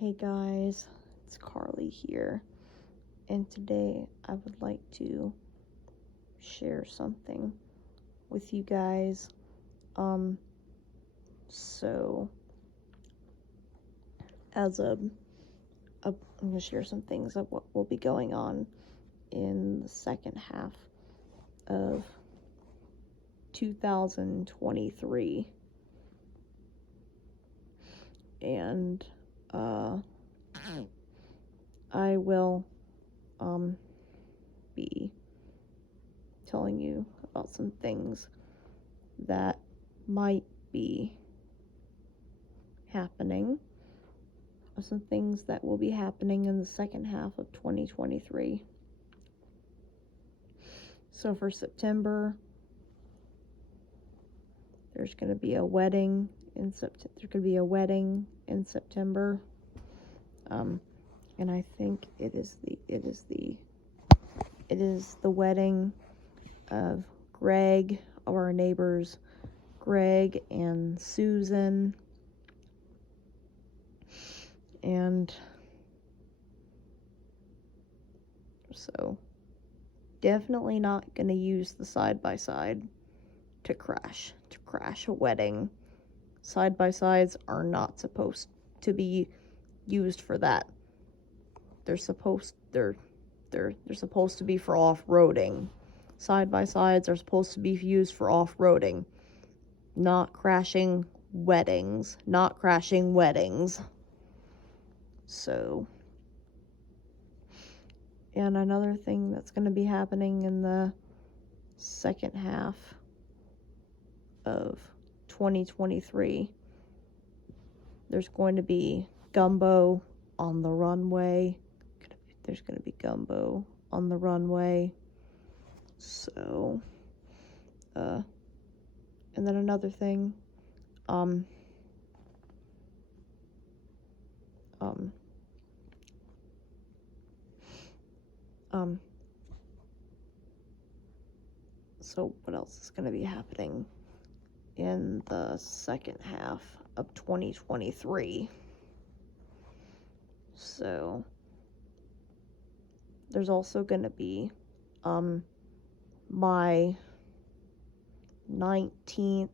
Hey guys, it's Carly here, and today I would like to share something with you guys. So as I'm going to share some things of what will be going on in the second half of 2023, and I will be telling you about some things that might be happening, some things that will be happening in the second half of 2023. So for September, there's going to be a wedding in September. There's going to be a wedding in September, and I think it is the wedding of Greg, of our neighbors, Greg and Susan, and so definitely not going to use the side-by-side to crash a wedding. Side-by-sides are not supposed to be used for that. They're supposed to be for off-roading. Side-by-sides are supposed to be used for off-roading, not crashing weddings. So, and another thing that's going to be happening in the second half of 2023, there's going to be gumbo on the runway. There's going to be gumbo on the runway. So, and then another thing, so what else is going to be happening in the second half of 2023? So there's also going to be my 19th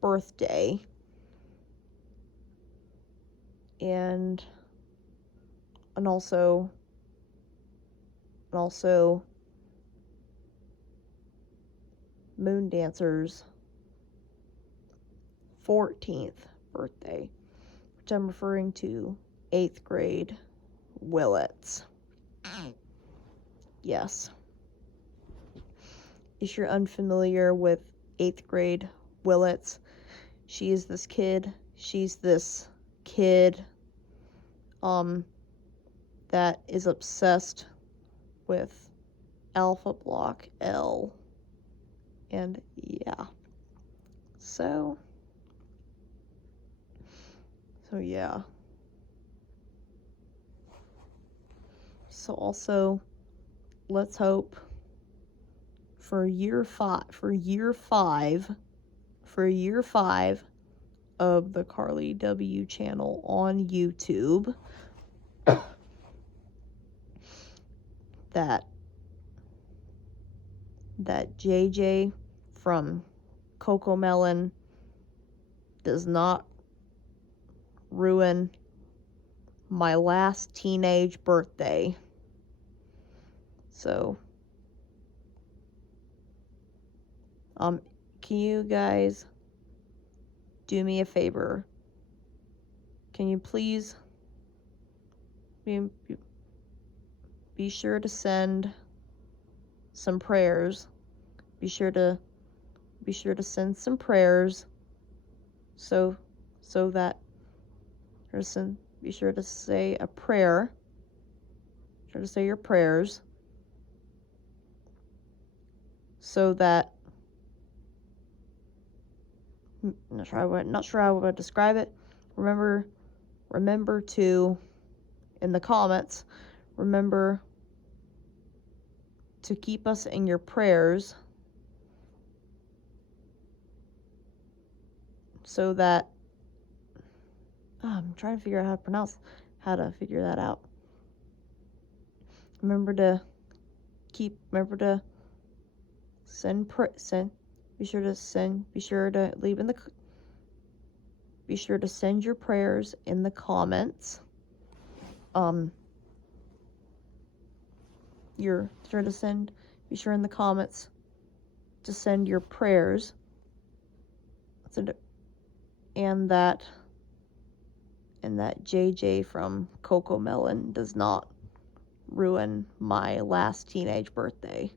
birthday, and also Moon Dancer's 14th birthday, which I'm referring to 8th grade Willits. Yes. If you're unfamiliar with 8th grade Willits, she's this kid that is obsessed with Alpha Block L. And yeah. So yeah. So also, let's hope for year five of the Carly W channel on YouTube, that JJ from Cocomelon does not ruin my last teenage birthday. So, can you guys do me a favor? Can you please be sure to send some prayers. Be sure to send some prayers so that be sure to say a prayer. Be sure to say your prayers so that not sure how I would describe it. Remember to, in the comments, remember to keep us in your prayers so that I'm trying to figure out how to figure that out. Remember to be sure to send your prayers in the comments. Be sure in the comments to send your prayers. And that JJ from Coco Melon does not ruin my last teenage birthday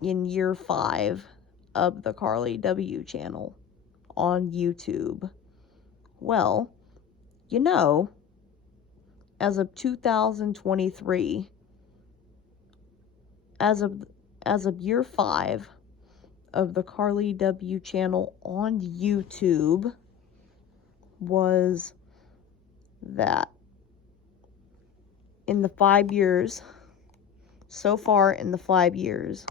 in year 5 of the Carly W channel on YouTube. Well, as of 2023, as of year 5 of the Carly W channel on YouTube, was that in the 5 years, so far in the 5 years,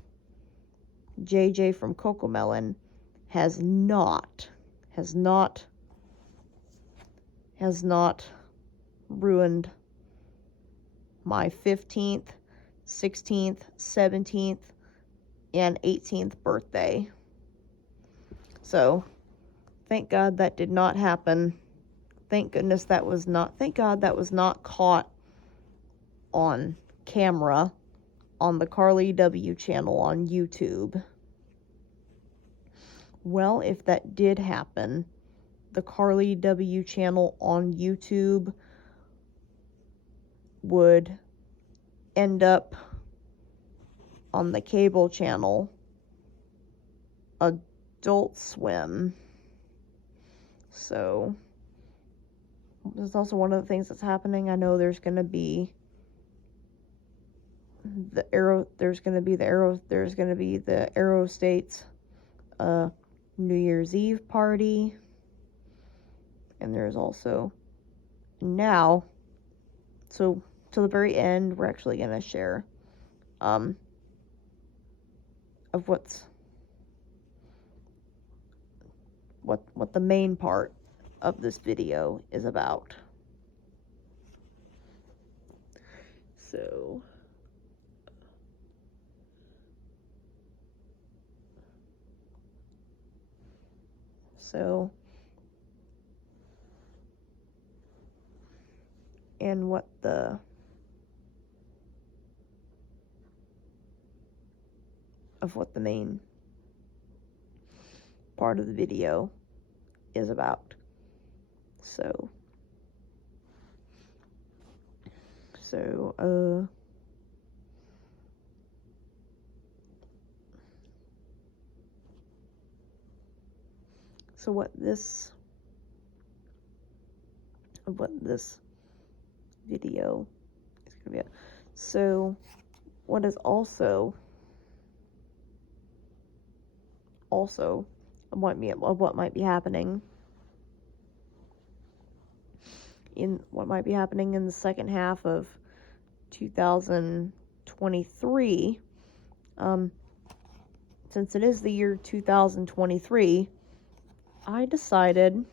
JJ from Coco Melon has not ruined my 15th, 16th, 17th, and 18th birthday. So, thank God that did not happen. Thank God that was not caught on camera on the Carly W channel on YouTube. Well, if that did happen, the Carly W channel on YouTube would end up on the cable channel Adult Swim. So there's also one of the things that's happening. I know there's going to be the Aero Estates New Year's Eve party, and there's also now, so till the very end, we're actually going to share of what the main part of this video is about. And what the main part of the video is about. So what this video is going to be at. So what is also what might be happening in the second half of 2023, since it is the year 2023, I decided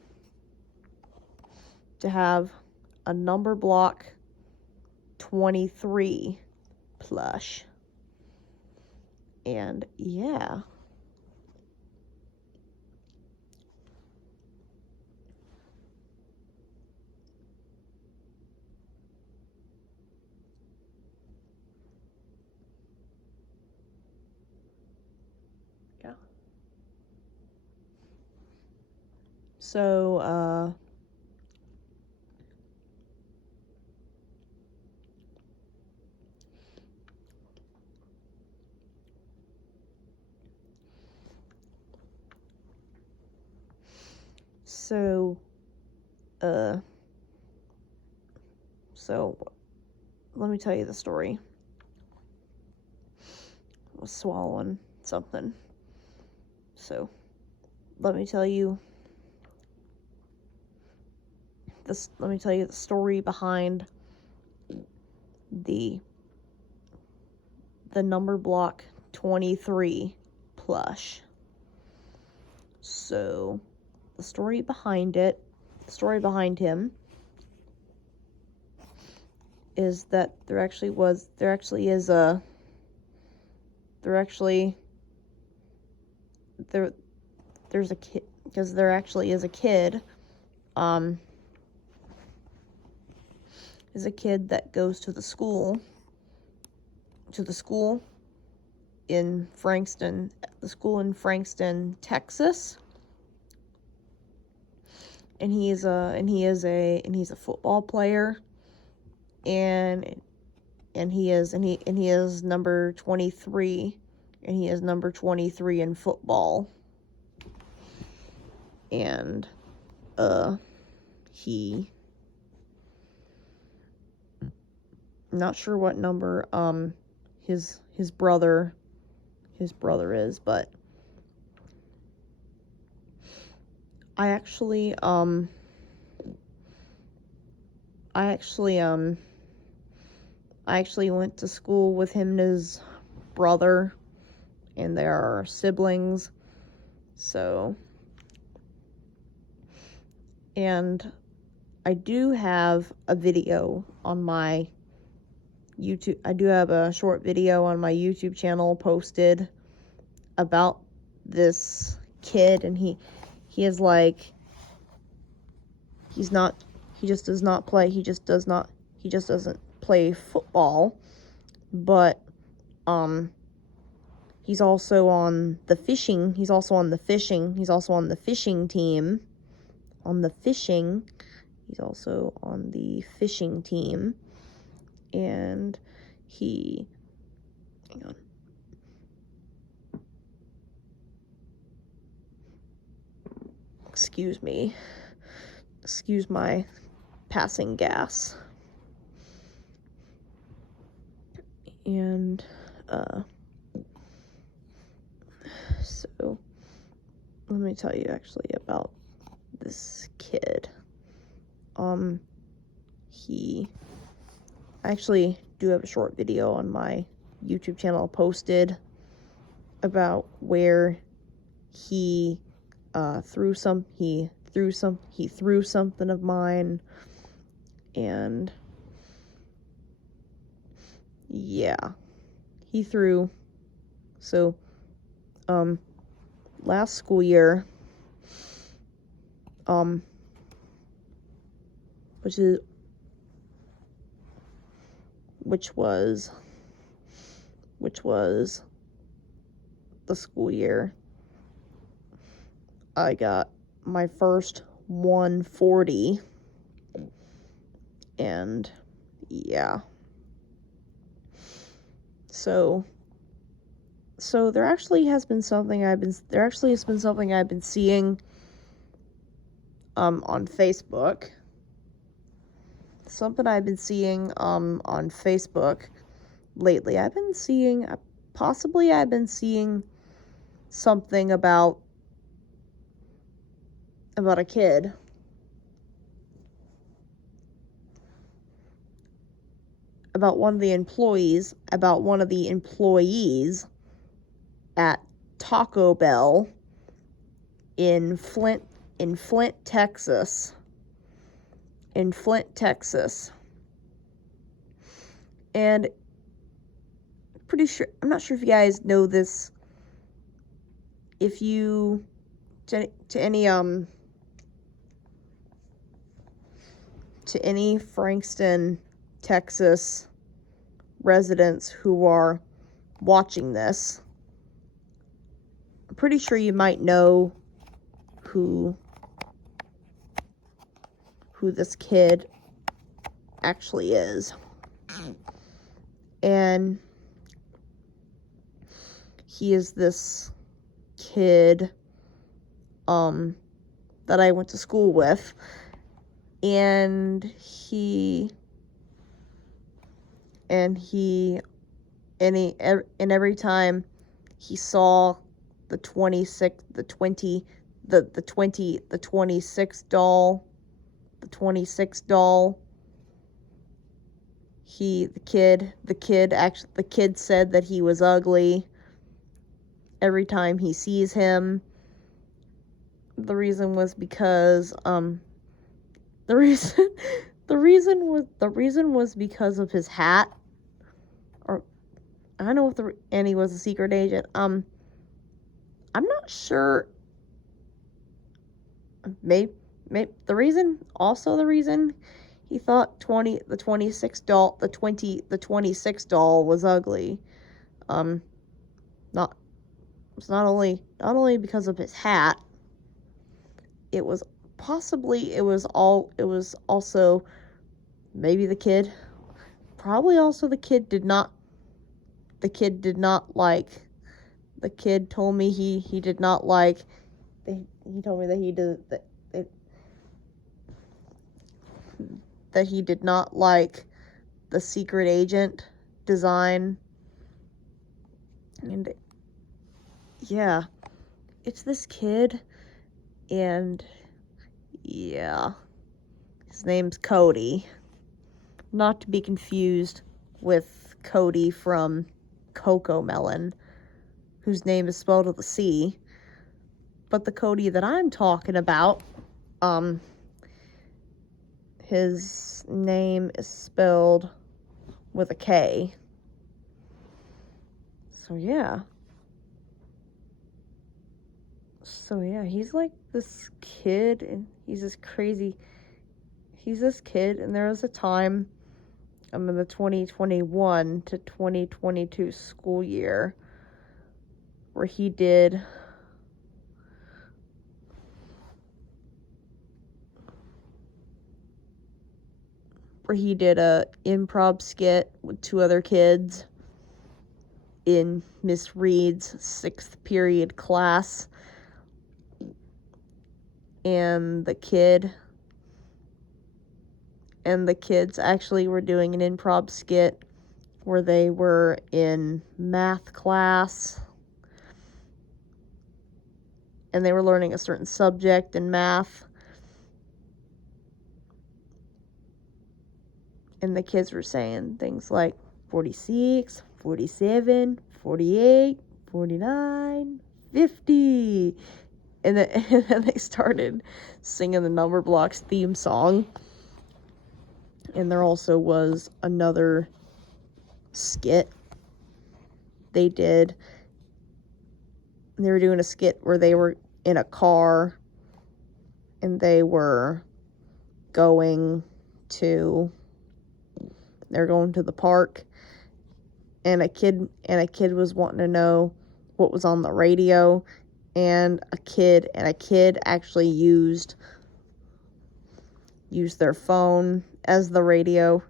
to have a number block 23 plush. And yeah. So, let me tell you the story. I was swallowing something. So, let me tell you the story behind the number block 23 plush. So, the story behind it story behind him is that there's a kid, because there actually is a kid, that goes to the school in Frankston, Texas, and he's a football player, and he is number 23, and he is number 23 in football, and he, not sure what number his brother is, but I actually went to school with him and his brother, and they are siblings, so, and I do have a video on my YouTube. I do have a short video on my YouTube channel posted about this kid, and he doesn't play football, but he's also on the fishing team, and hang on. Excuse me. Excuse my passing gas. And, so, let me tell you actually about this kid. I actually do have a short video on my YouTube channel posted about where he threw something of mine, and yeah, he threw. So last school year, which was the school year I got my first 140, and yeah, so there actually has been something I've been seeing on Facebook. Something I've been seeing on Facebook lately. I've been seeing something about a kid. About one of the employees at Taco Bell in Flint, Texas. And I'm not sure if you guys know this. If you, to any Frankston, Texas residents who are watching this, I'm pretty sure you might know who this kid actually is. And he is this kid that I went to school with, and every time he saw the 26 doll, the kid said that he was ugly every time he sees him. The reason was because The reason the reason was because of his hat. Or I don't know if and he was a secret agent. I'm not sure. Maybe the reason he thought the 26 doll was ugly. Not It's not only because of his hat. It was also maybe the kid. Probably also the kid did not like. The kid told me he did not like. He told me that he did not like the secret agent design. And yeah, it's this kid, and yeah, his name's Cody. Not to be confused with Cody from Coco Melon, whose name is spelled with a C. But the Cody that I'm talking about, his name is spelled with a K. So yeah, he's like this kid, and he's this kid, and there was a time, in the 2021 to 2022 school year, where he did a improv skit with two other kids in Miss Reed's 6th period class. And the kids actually were doing an improv skit where they were in math class, and they were learning a certain subject in math. And the kids were saying things like 46, 47, 48, 49, 50. And then they started singing the Number Blocks theme song. And there also was another skit they did. They were doing a skit where they were in a car, and they were going to the park, and a kid was wanting to know what was on the radio, and a kid actually used their phone as the radio,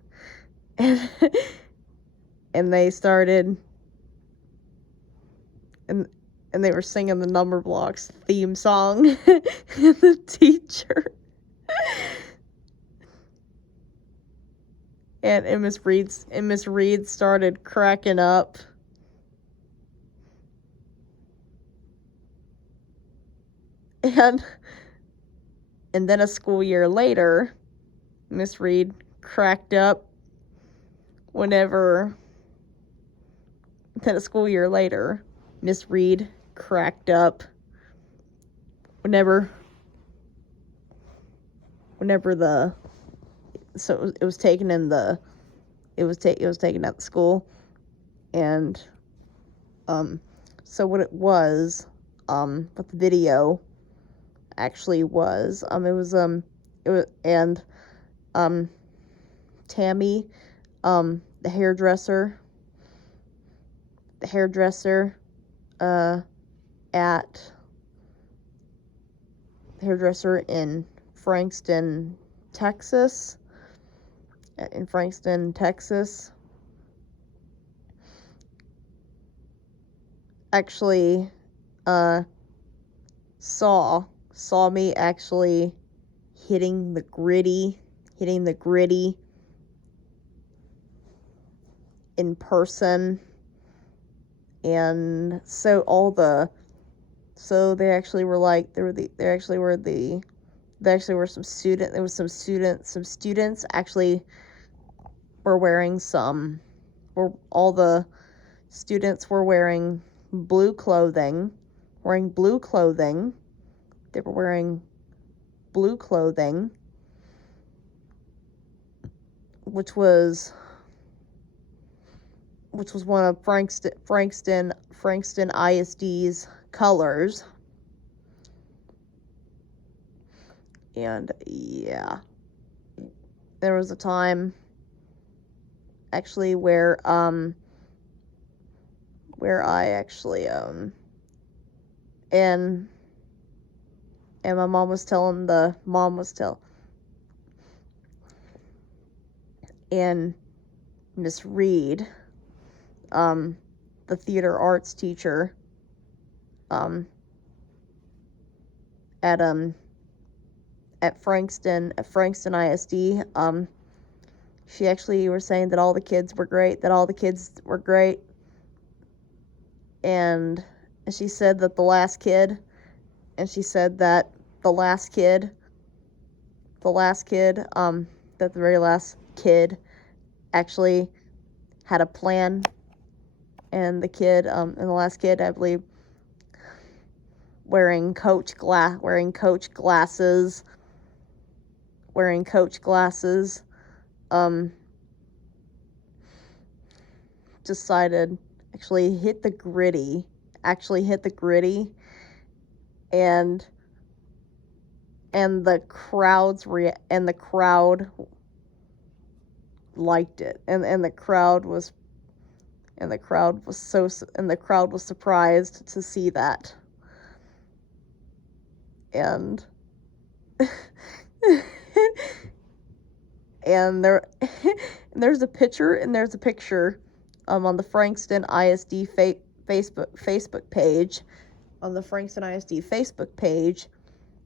and they started and they were singing the Number Blocks theme song. And the teacher and Miss Reed started cracking up. And then a school year later, Miss Reed cracked up whenever Miss Reed cracked up whenever it was taken at the school. And so what it was, what the video actually was, Tammy, the hairdresser in Frankston, Texas, actually saw me actually hitting the gritty in person. And so they actually were like, there were some students actually all the students were wearing blue clothing. They were wearing blue clothing, which was one of Frankston ISD's colors. And yeah, there was a time actually where I actually and my mom was telling and Miss Reed, the theater arts teacher, at Frankston ISD, she actually was saying that all the kids were great, and she said that the last kid, that the very last kid actually had a plan, and the last kid, I believe, wearing coach glasses, decided actually hit the gritty, and the crowd liked it, and the crowd was surprised to see that. And and there's a picture on the Frankston ISD Facebook page,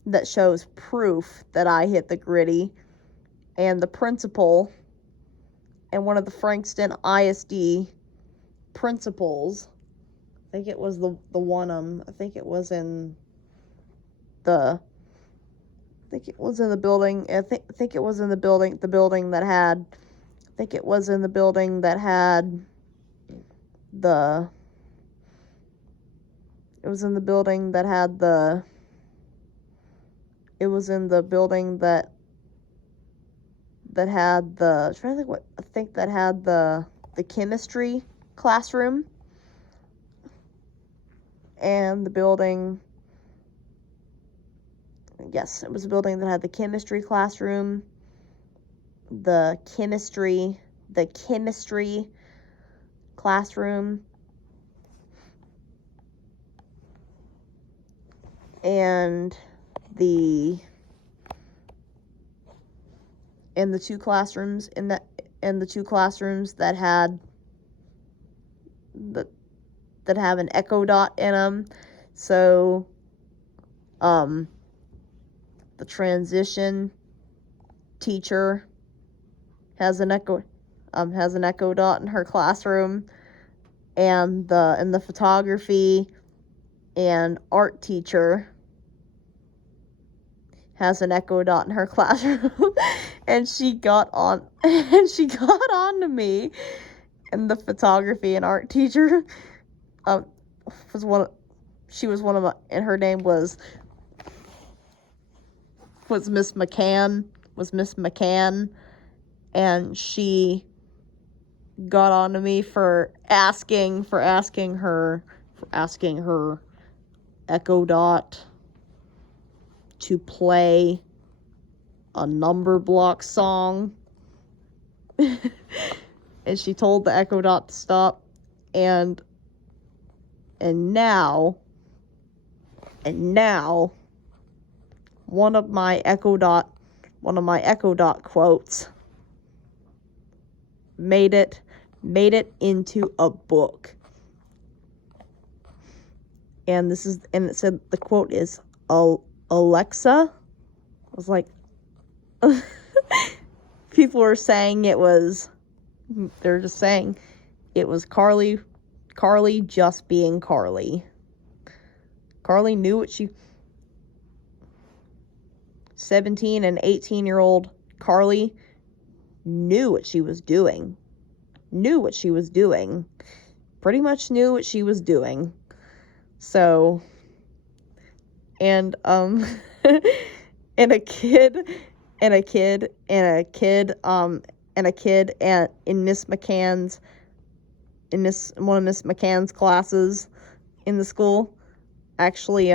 that shows proof that I hit the gritty, and the principal and one of the Frankston ISD principals, I think it was the one I think it was in the building. I think it was in the building that had the it was in the building that had the it was in the building that had the I'm trying to think what I think that had the chemistry classroom, and the building, yes, it was a building that had the chemistry classroom, the chemistry classroom, and the two classrooms that had that have an echo dot in them. So the transition teacher has an echo dot in her classroom, and the photography and art teacher has an echo dot in her classroom. And she got on to me, and the photography and art teacher was one of my, and her name was Miss McCann, and she got on to me for asking her echo dot to play a number block song. And she told the echo dot to stop, and now one of my echo dot quotes made it into a book. And it said, the quote is, Alexa. I was like, people were saying they're just saying it was Carly just being Carly. Carly knew what 17 and 18-year-old Carly knew what she was doing. Pretty much knew what she was doing. So, and and a kid and a kid in Miss McCann's one of Miss McCann's classes in the school actually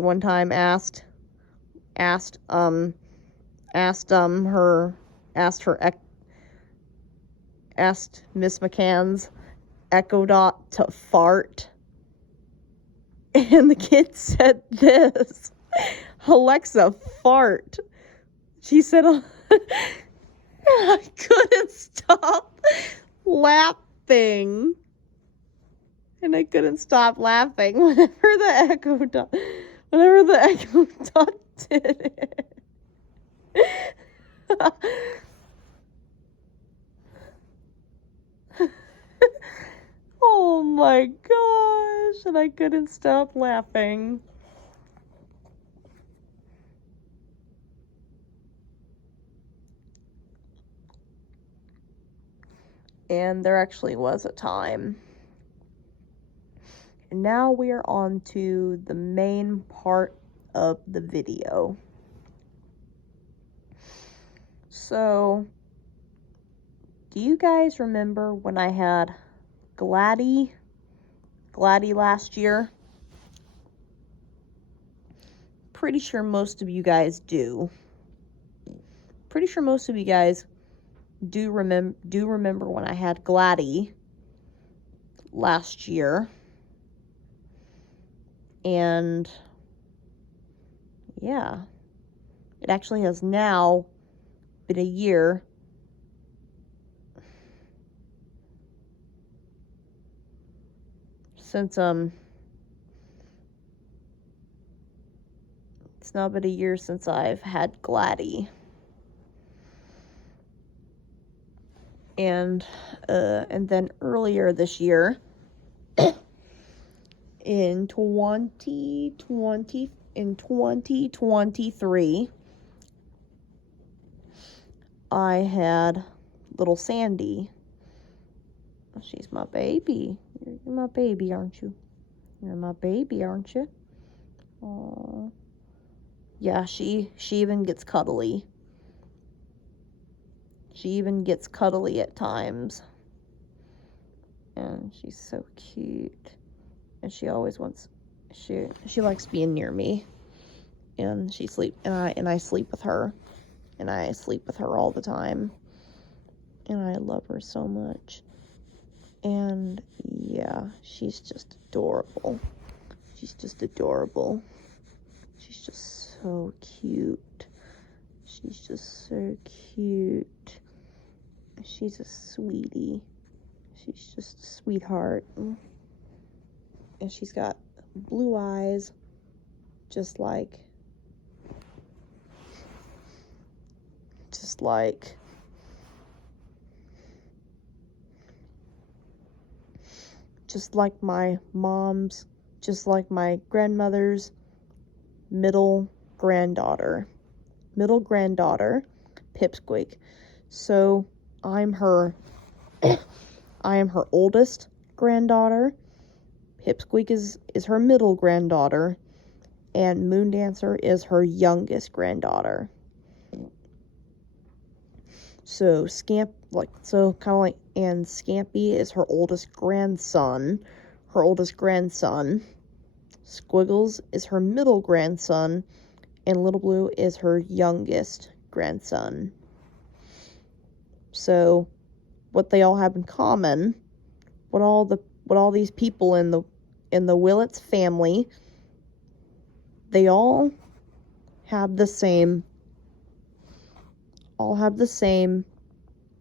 one time asked her asked Miss McCann's Echo Dot to fart, and the kid said this: "Alexa, fart." She said, I couldn't stop laughing. And I couldn't stop laughing whenever the Echo Dot did it. Oh my gosh, and I couldn't stop laughing. And there actually was a time. And now we are on to the main part of the video. So, do you guys remember when I had Gladdy last year? Pretty sure most of you guys do. Pretty sure most of you guys do remember when I had Gladdy last year. And yeah, it actually has now been a year since it's now been a year since I've had Gladdy. And then earlier this year, in 2023, I had little Sandy. She's my baby. You're my baby, aren't you? You're my baby, aren't you? Aww. Yeah, she even gets cuddly. She even gets cuddly at times. And she's so cute. And she always wants, she likes being near me. And I sleep with her. And I sleep with her all the time. And I love her so much. And yeah, she's just adorable. She's just adorable. She's just so cute. She's just so cute. She's a sweetie. She's just a sweetheart. And she's got blue eyes, just like my mom's, just like my grandmother's middle granddaughter, Pipsqueak. So I am her oldest granddaughter. Pipsqueak is her middle granddaughter, and Moondancer is her youngest granddaughter. So and Scampy is her oldest grandson. Squiggles is her middle grandson, and Little Blue is her youngest grandson. So, what they all have in common, what all these people in the Willits family, they all have the same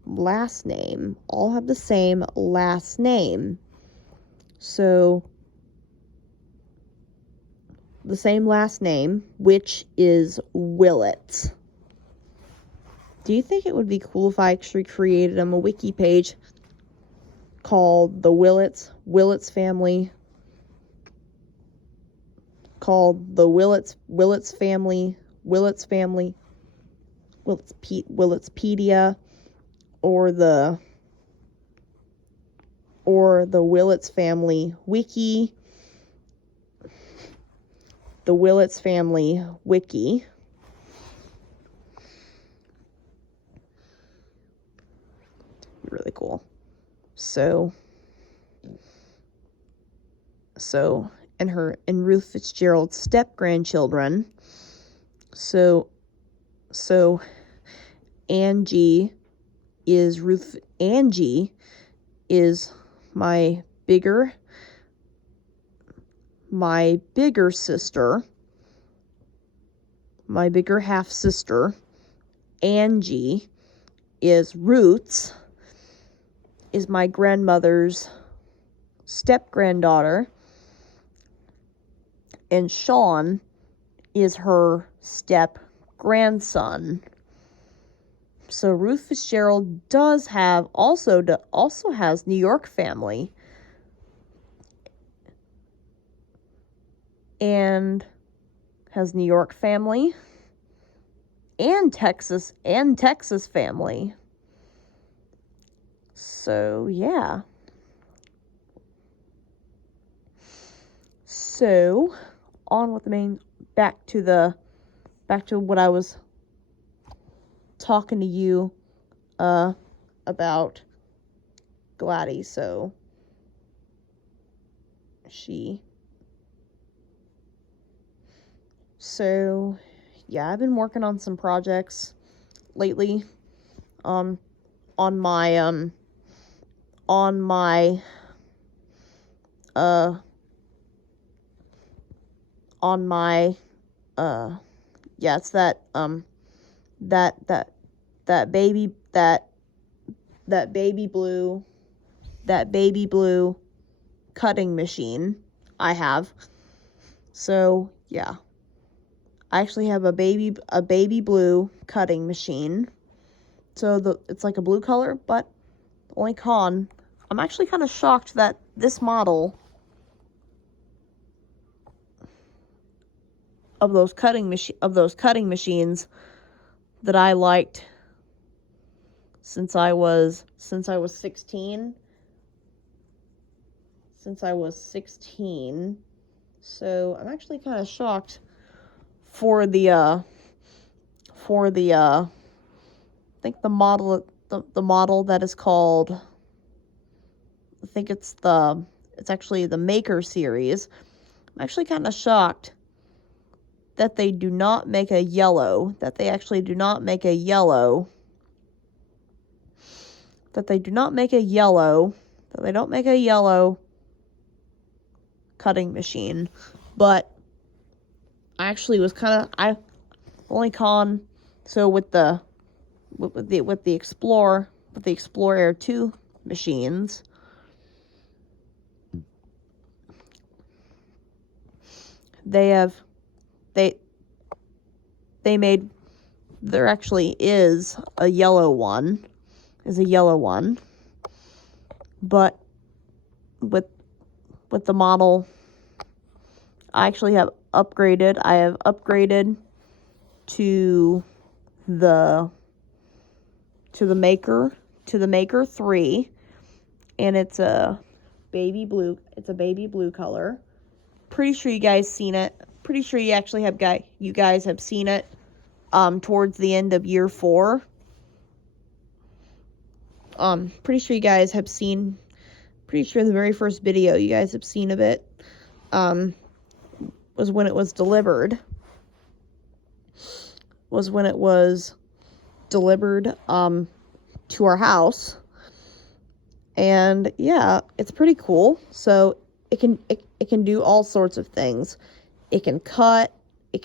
last name. So, the same last name, which is Willits. Do you think it would be cool if I actually created a wiki page called the Willits family? Called the Willitspedia, or the Willits family wiki, the Willits family wiki. really cool. So and Ruth Fitzgerald's step grandchildren. So Angie is my bigger sister, my bigger half sister. Angie is Roots, is my grandmother's step granddaughter, and Sean is her step grandson. So Ruth Fitzgerald also has New York family, and has New York family and Texas family. So yeah. So on with back to what I was talking to you about Gladys. So yeah, I've been working on some projects lately on my yeah, it's that baby blue cutting machine I have. So yeah, I actually have a baby blue cutting machine. So it's like a blue color, but only I'm actually kind of shocked that this model of those cutting machines that I liked since I was 16. So I'm actually kind of shocked for the I think the model that is called, I think it's actually the Maker series. I'm actually kind of shocked that they do not make a yellow, that they don't make a yellow cutting machine. But I actually was so with the Explorer Air 2 machines, there actually is a yellow one, but with the model I actually have upgraded. I have upgraded to the Maker 3, and it's a baby blue color. Pretty sure you guys seen it. Pretty sure you actually you guys have seen it towards the end of year 4. Pretty sure the very first video you guys have seen of it was when it was delivered. To our house. And yeah, it's pretty cool. So it can do all sorts of things. It can cut. I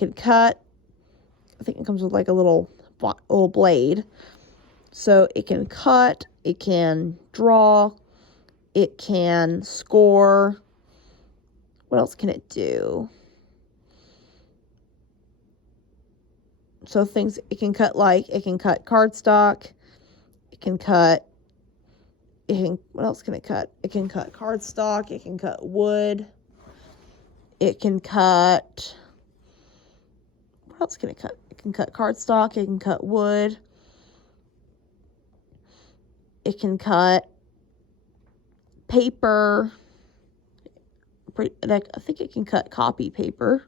think it comes with like a little blade. So it can cut, it can draw, it can score. What else can it do? So it can cut cardstock. What else can it cut? It can cut cardstock, it can cut wood. It can cut, what else can it cut? It can cut cardstock, it can cut wood. It can cut paper. I think it can cut copy paper.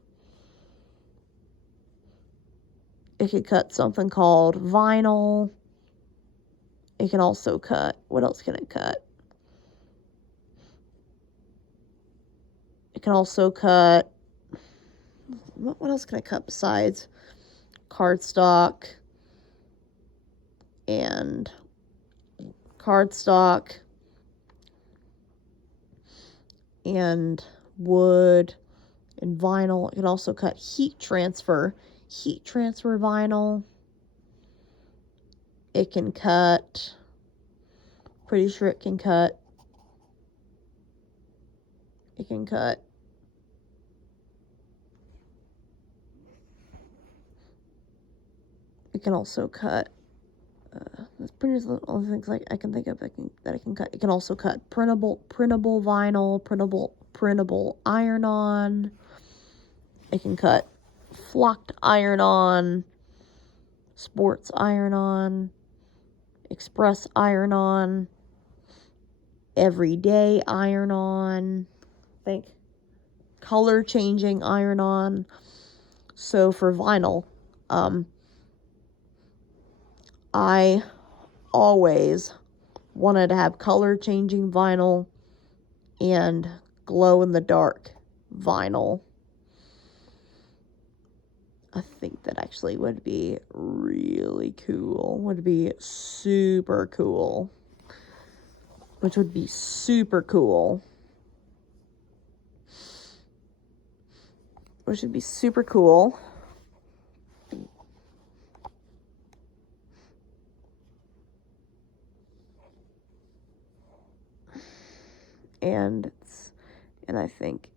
It can cut something called vinyl. It can also cut, what else can it cut? It can also cut, what else can it cut besides cardstock and wood and vinyl. It can also cut heat transfer vinyl. It can cut, pretty sure it can cut it can also cut, that's pretty much the only things I can think of that it can cut. It can also cut printable vinyl, printable iron-on. It can cut flocked iron-on, sports iron-on, express iron-on, everyday iron-on, I think color changing iron-on. So for vinyl, I always wanted to have color changing vinyl and glow in the dark vinyl. I think that actually would be really cool. Would be super cool. Which would be super cool. Which would be super cool. And I think,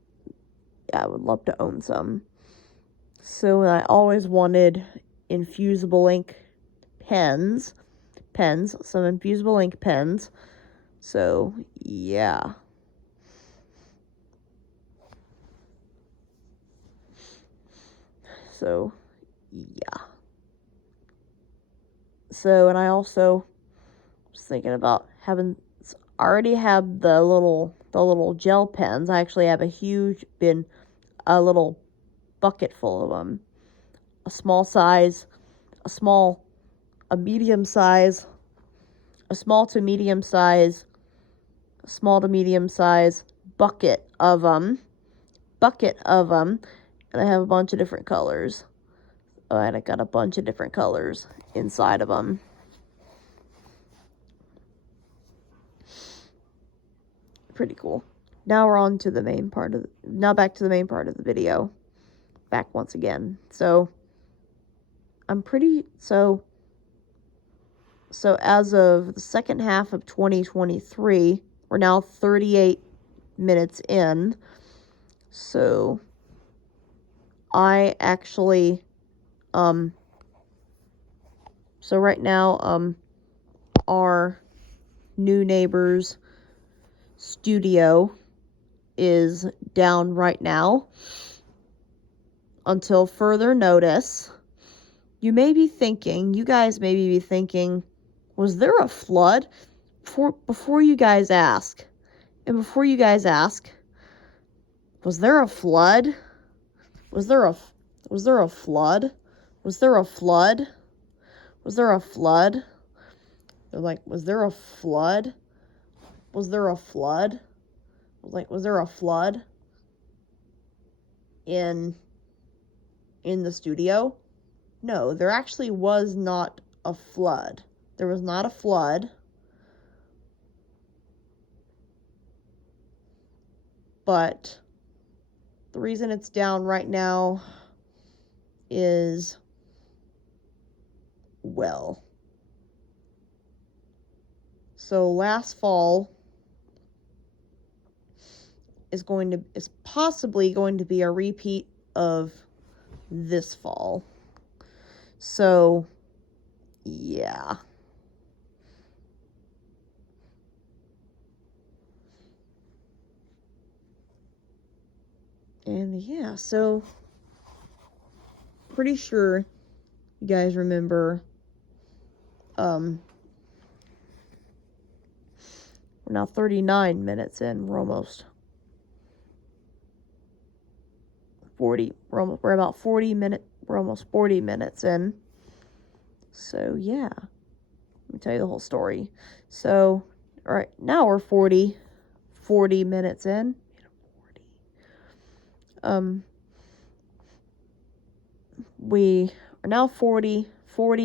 yeah, I would love to own some. So I always wanted infusible ink pens, some infusible ink pens. So, yeah. So, yeah. So, and I also was thinking about I already have the little gel pens. I actually have a huge bin, a little bucket full of them. A small size, a medium size, a small to medium size, bucket of them, and I have a bunch of different colors. And I got a bunch of different colors inside of them. Pretty cool. Now we're on to the main part of back to the main part of the video. Back once again. So as of the second half of 2023, we're now 38 minutes in. So I actually so right now our new neighbor's studio is down right now until further notice. You guys may be thinking, was there a flood? Before you guys ask, was there a flood? Was there a flood? They're like, was there a flood? Was there a flood? Like, was there a flood in the studio? No, there actually was not a flood. There was not a flood. But the reason it's down right now is, well, so last fall is possibly going to be a repeat of this fall. So, yeah. And yeah, so pretty sure you guys remember we're now 39 minutes in. We're almost 40. We're about 40 minutes. We're almost 40 minutes in. So yeah. Let me tell you the whole story. So, all right, now we're 40 minutes in. We are now 40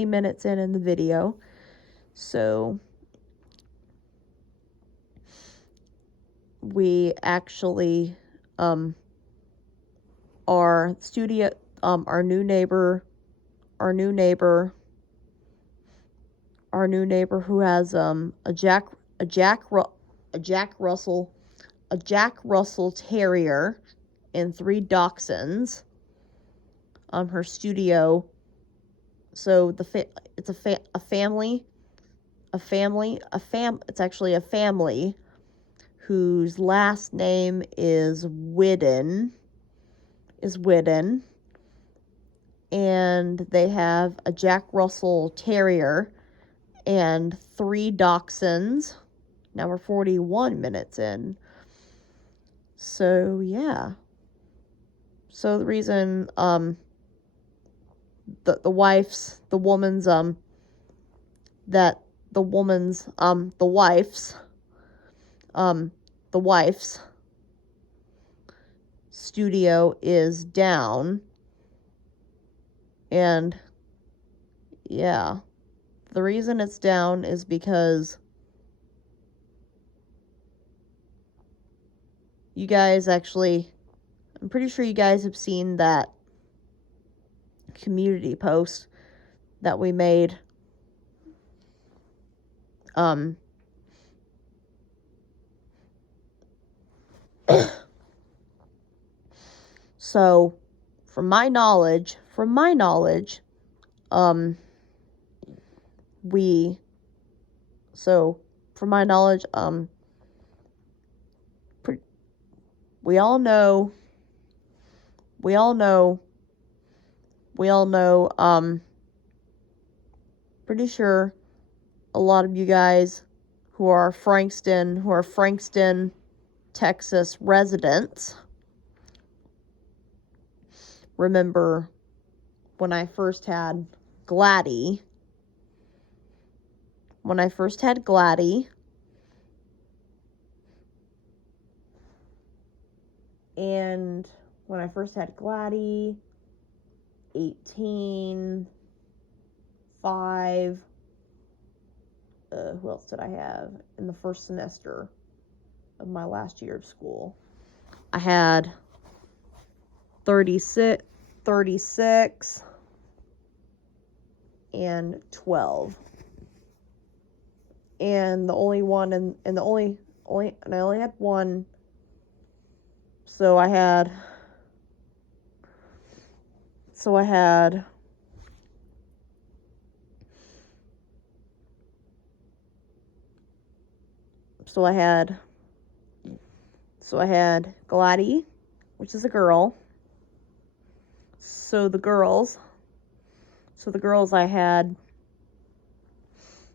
minutes in the video. So, we actually, our studio, our new neighbor who has a Jack Russell Terrier and 3 dachshunds. Her studio. So it's a family. It's actually a family whose last name is Whidden. And they have a Jack Russell Terrier and 3 dachshunds. Now we're 41 minutes in. So, yeah. So the reason, the wife's studio is down. And yeah, the reason it's down is because you guys actually, I'm pretty sure you guys have seen that community post that we made. So, from my knowledge, we all know, pretty sure a lot of you guys who are Frankston, Texas residents remember when I first had Gladdy. And when I first had Gladdy, 18.5, who else did I have in the first semester of my last year of school? I had 36, and 12. And the only one, and I only had one. So I had Gladdy, which is a girl. So the girls I had,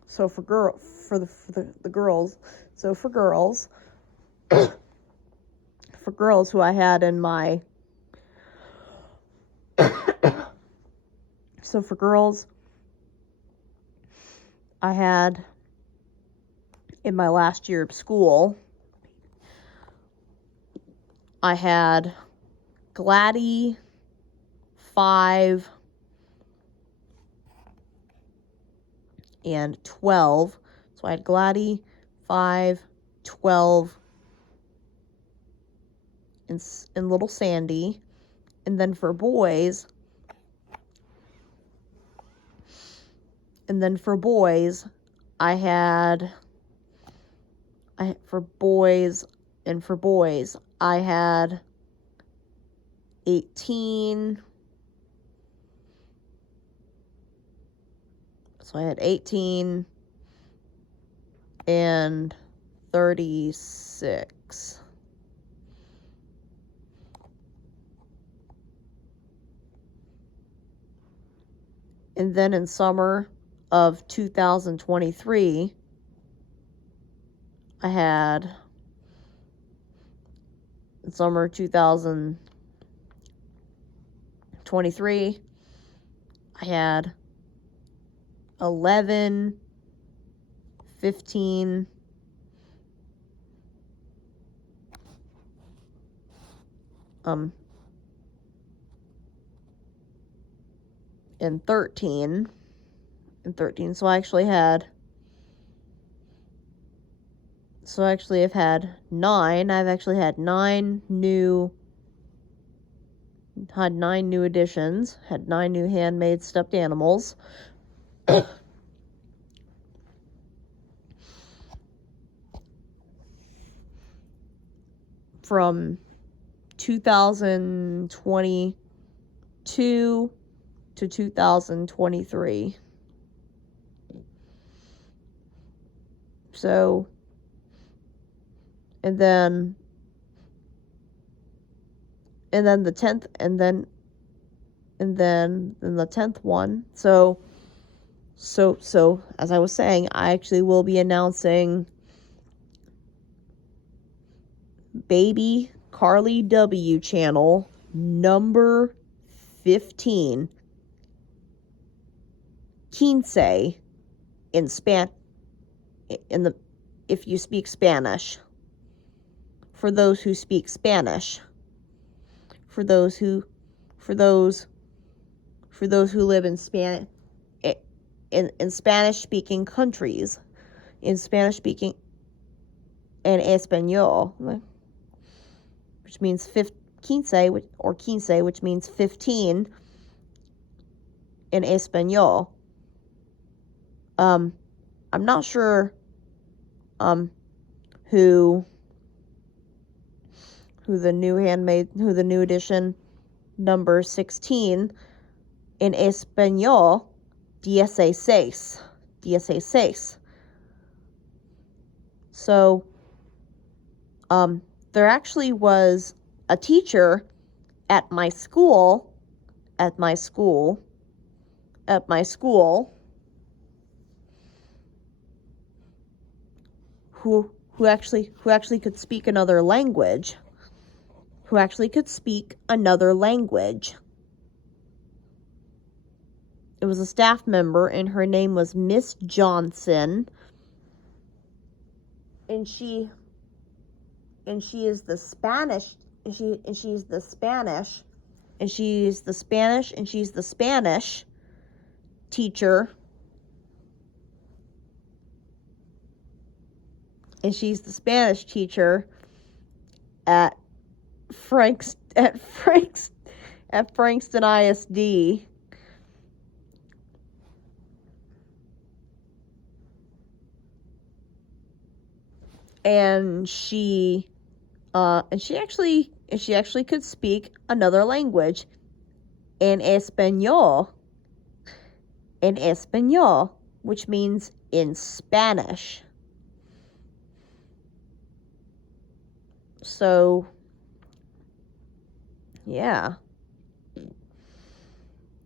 for girls, for girls who I had in my, so for girls I had in my last year of school, I had Gladdy, 5, and 12. So I had Gladdy, 5, 12, and little Sandy. And then for boys, I had 18. So I had 18 and 36. And then in summer of 2023, I had, in summer 2023, I had 11 15, and 13. So I actually have had 9. I've actually had 9 new additions, had 9 new handmade stuffed animals. From 2022 to 2023. So, and then the 10th, and then the 10th one. So as I was saying, I actually will be announcing Baby Carly W channel number 15, quince, if you speak Spanish. For those who speak Spanish. For those who live in Spanish speaking countries, in Spanish speaking and Espanol, which means quince, which means 15 in Espanol. I'm not sure who the new edition number 16 in Espanol, 16. So, there actually was a teacher at my school, who actually could speak another language. It was a staff member, and her name was Miss Johnson. And she is the Spanish, and she's the Spanish teacher. And she's the Spanish teacher at Frankston ISD. And she actually could speak another language, in Espanol, which means in Spanish. So, yeah.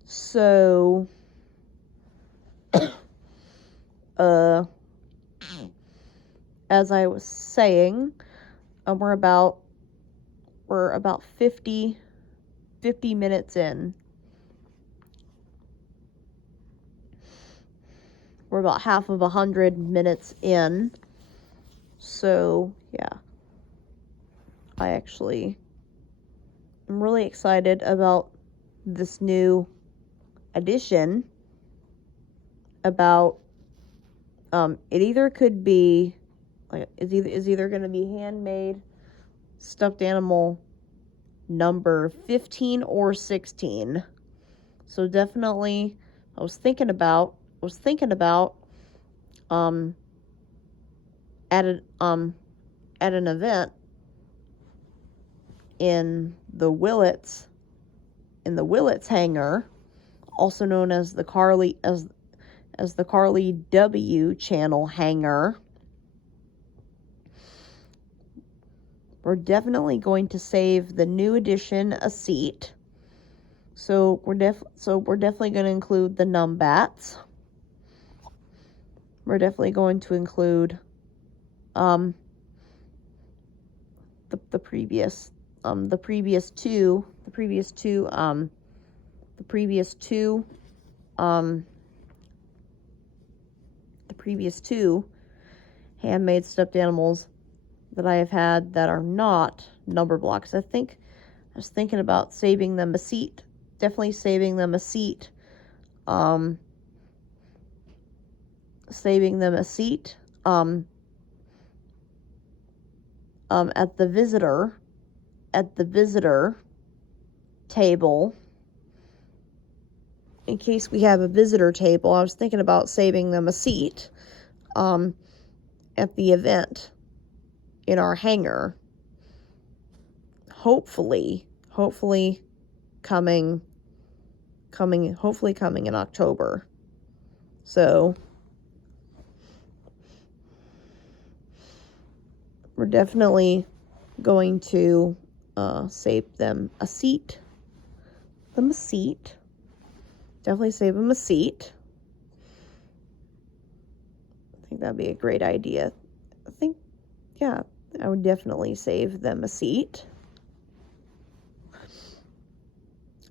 So, as I was saying, we're about 50 minutes in. We're about half of 100 minutes in. So, yeah. I'm really excited about this new edition. About it either could be is either going to be handmade stuffed animal number 15 or 16. So definitely I was thinking about at an event in the Willits hangar, also known as the Carly W channel hangar. We're definitely going to save the new edition a seat. So we're definitely going to include the numbats. We're definitely going to include the previous two handmade stuffed animals that I have had that are not number blocks. I was thinking about saving them a seat. Definitely saving them a seat. Saving them a seat. At the visitor table. In case we have a visitor table, I was thinking about saving them a seat. At the event in our hangar. Hopefully coming in October. So we're definitely going to save them a seat. Definitely save them a seat. I think that'd be a great idea. I would definitely save them a seat.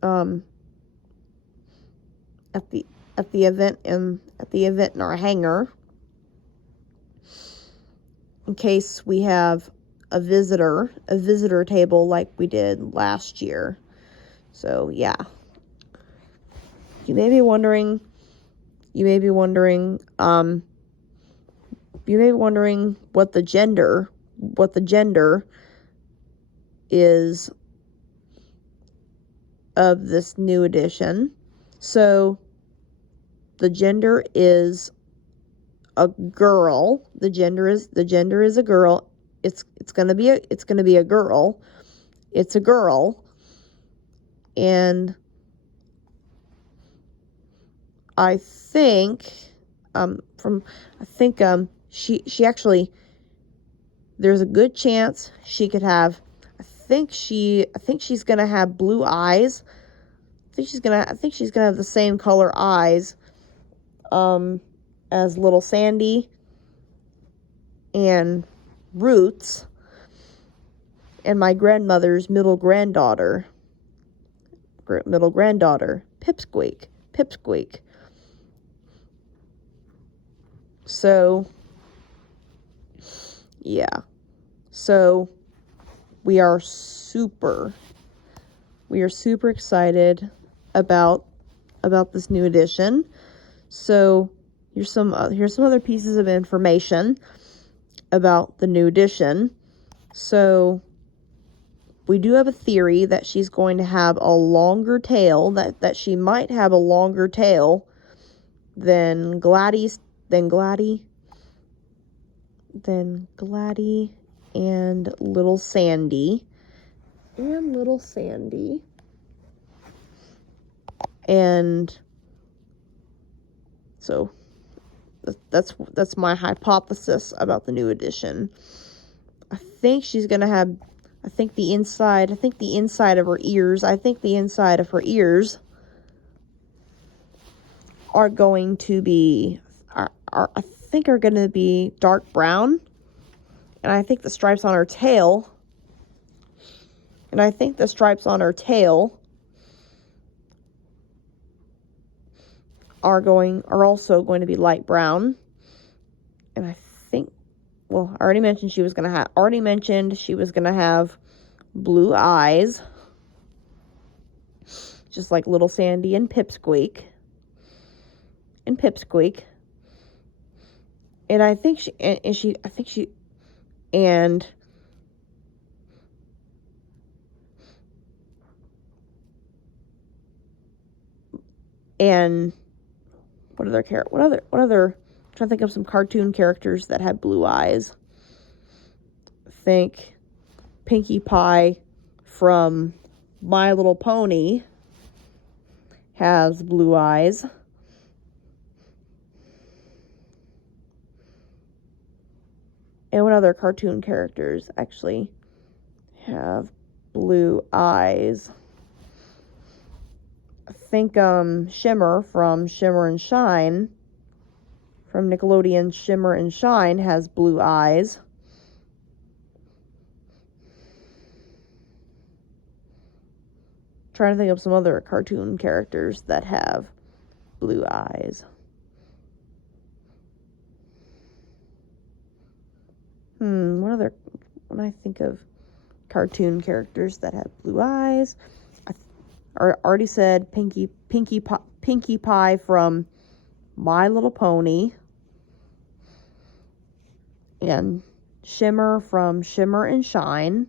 At the event in our hangar, in case we have a visitor table like we did last year. So yeah. You may be wondering what the gender is of this new edition. So the gender is a girl. The gender is a girl. It's gonna be a girl. It's a girl. And I think she actually, there's a good chance she could have, I think she's gonna have blue eyes. I think she's gonna have the same color eyes as little Sandy and Roots and my grandmother's middle granddaughter, Pipsqueak. So yeah. So we are super excited about this new edition. So here's some other pieces of information about the new edition. So we do have a theory that she's going to have a longer tail, that she might have a longer tail than Gladdy and little Sandy. And so that's my hypothesis about the new edition. I think the inside of her ears are going to be dark brown. And I think the stripes on her tail are also going to be light brown. And I think, well, I already mentioned she was going to have blue eyes, just like little Sandy and Pipsqueak. And I think what other I'm trying to think of some cartoon characters that had blue eyes. Think Pinkie Pie from My Little Pony has blue eyes. And what other cartoon characters actually have blue eyes? I think Shimmer from Shimmer and Shine, from Nickelodeon's Shimmer and Shine, has blue eyes. Trying to think of some other cartoon characters that have blue eyes. when I think of cartoon characters that have blue eyes, I already said Pinkie Pie from My Little Pony, and Shimmer from Shimmer and Shine.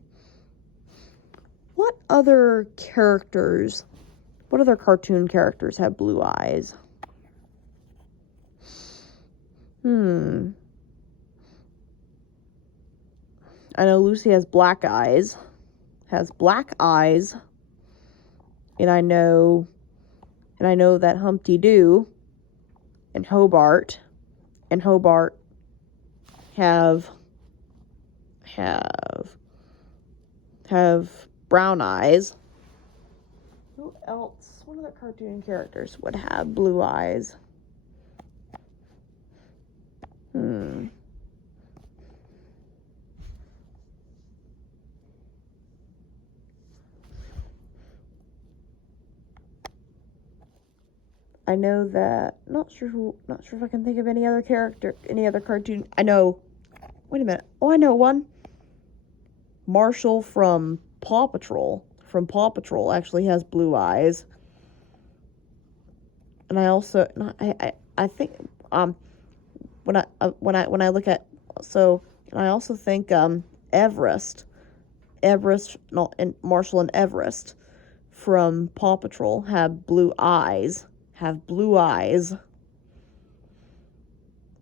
What other cartoon characters have blue eyes? I know Lucy has black eyes. And I know that Humpty Doo and Hobart have brown eyes. Who else? What other cartoon characters would have blue eyes? I know that, not sure if I can think of any other cartoon. I know, wait a minute. Oh, I know one. Marshall from Paw Patrol actually has blue eyes. And I also, I think, when I look at, so, and I also think, Everest, and Marshall and Everest from Paw Patrol have blue eyes.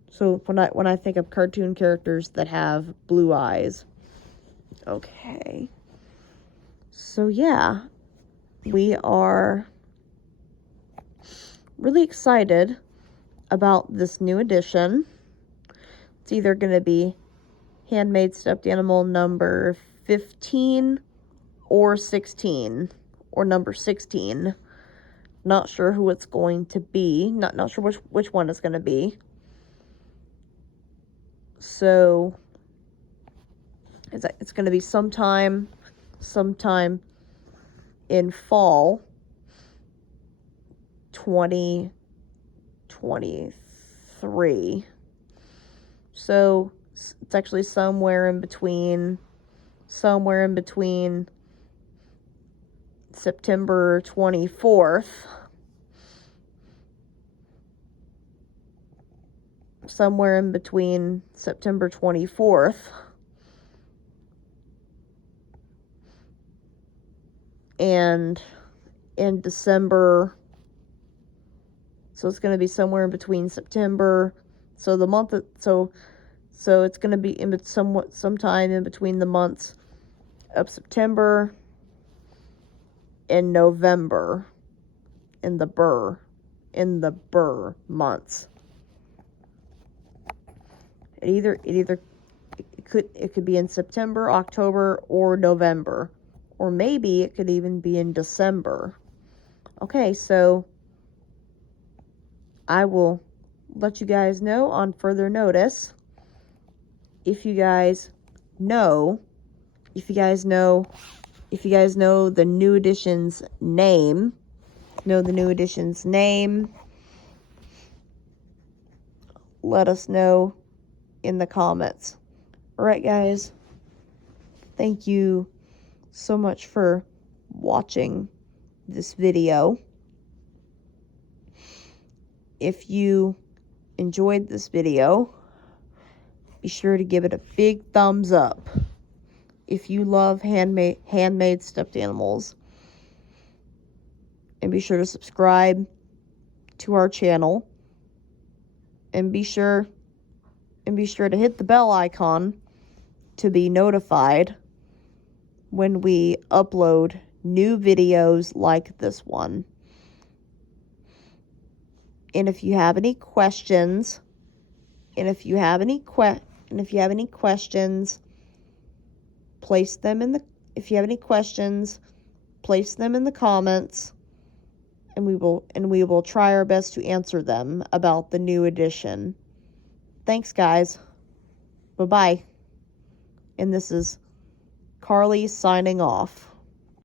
So when I think of cartoon characters that have blue eyes. Okay. So yeah, we are really excited about this new edition. It's either going to be Handmade Stuffed Animal number 15 or 16, or number 16. Not sure who it's going to be. Not sure which one it's going to be. So it's going to be sometime in fall 2023. So it's actually somewhere in between September 24th. Somewhere in between September 24th and in December. So it's going to be somewhere in between September. So the month so it's going to be sometime in between the months of September and November, in the Burr months. It could be in September, October, or November, or maybe it could even be in December. Okay, so I will let you guys know on further notice if you guys know the new edition's name. Let us know in the comments. Alright, guys. Thank you so much for watching this video. If you enjoyed this video, be sure to give it a big thumbs up. If you love handmade stuffed animals, and be sure to subscribe to our channel, and be sure to hit the bell icon to be notified when we upload new videos like this one. And if you have any questions, place them in the comments, and we will try our best to answer them about the new edition. Thanks, guys. Bye-bye. And this is Carly signing off.